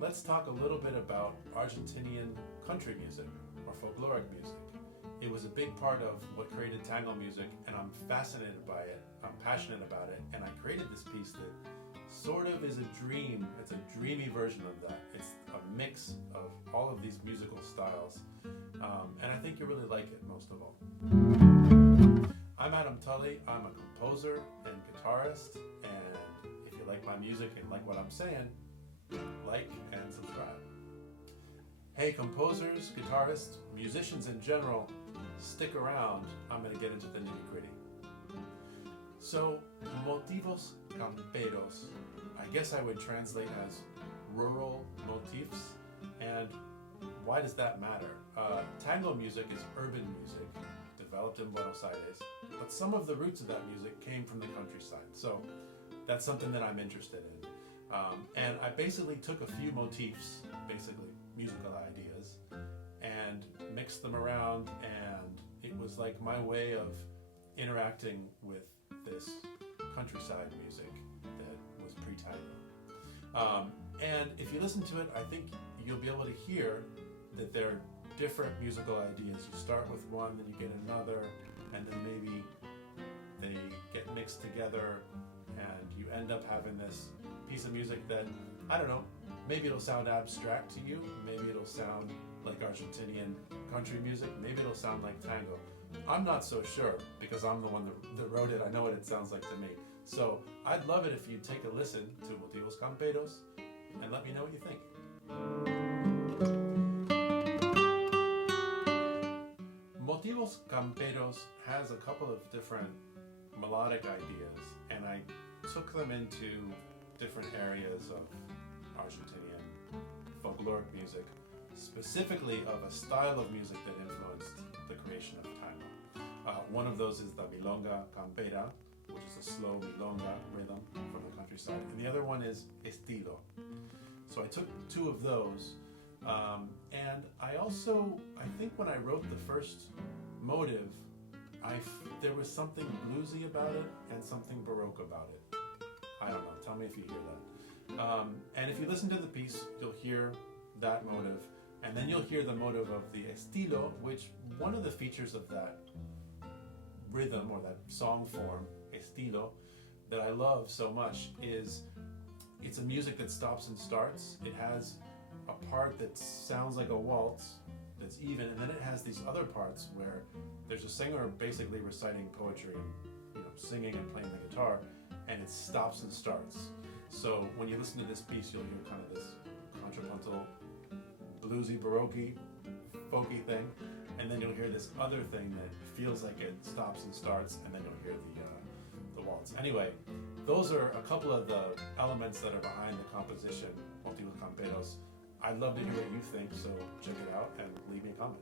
let's talk a little bit about Argentinian country music or folkloric music. It was a big part of what created tango music, and I'm fascinated by it. I'm passionate about it, and I created this piece that sort of is a dream. It's a dreamy version of that. It's a mix of all of these musical styles, and I think you'll really like it, most of all. I'm Adam Tully. I'm a composer and guitarist, and if you like my music and like what I'm saying, like and subscribe. Hey composers, guitarists, musicians in general, stick around. I'm going to get into the nitty-gritty. So, Motivos Camperos, I guess I would translate as rural motifs. And why does that matter? Tango music is urban music, developed in Buenos Aires, but some of the roots of that music came from the countryside. So that's something that I'm interested in. And I basically took a few motifs, basically musical ideas, and mixed them around, and it was like my way of interacting with this countryside music that was pre-tango. And if you listen to it, I think you'll be able to hear that there are different musical ideas. You start with one, then you get another, and then maybe they get mixed together, and you end up having this piece of music that, I don't know, maybe it'll sound abstract to you, maybe it'll sound like Argentinian country music, maybe it'll sound like tango. I'm not so sure, because I'm the one that wrote it. I know what it sounds like to me. So I'd love it if you take a listen to Motivos Camperos and let me know what you think. Motivos Camperos has a couple of different melodic ideas, and I took them into different areas of Argentinian folkloric music, specifically of a style of music that influenced the creation of tango. One of those is the milonga campera, which is a slow milonga rhythm from the countryside, and the other one is estilo. So I took two of those, and I think when I wrote the first motive, there was something bluesy about it and something baroque about it. I don't know, tell me if you hear that. And if you listen to the piece, you'll hear that motive, and then you'll hear the motive of the estilo, which one of the features of that rhythm or that song form, estilo, that I love so much is it's a music that stops and starts. It has a part that sounds like a waltz that's even, and then it has these other parts where there's a singer basically reciting poetry and singing and playing the guitar, and it stops and starts. So when you listen to this piece, you'll hear kind of this contrapuntal, bluesy, baroque, folky thing, and then you'll hear this other thing that feels like it stops and starts, and then you'll hear the waltz. Anyway, those are a couple of the elements that are behind the composition, Motivos Camperos. I'd love to hear what you think, so check it out and leave me a comment.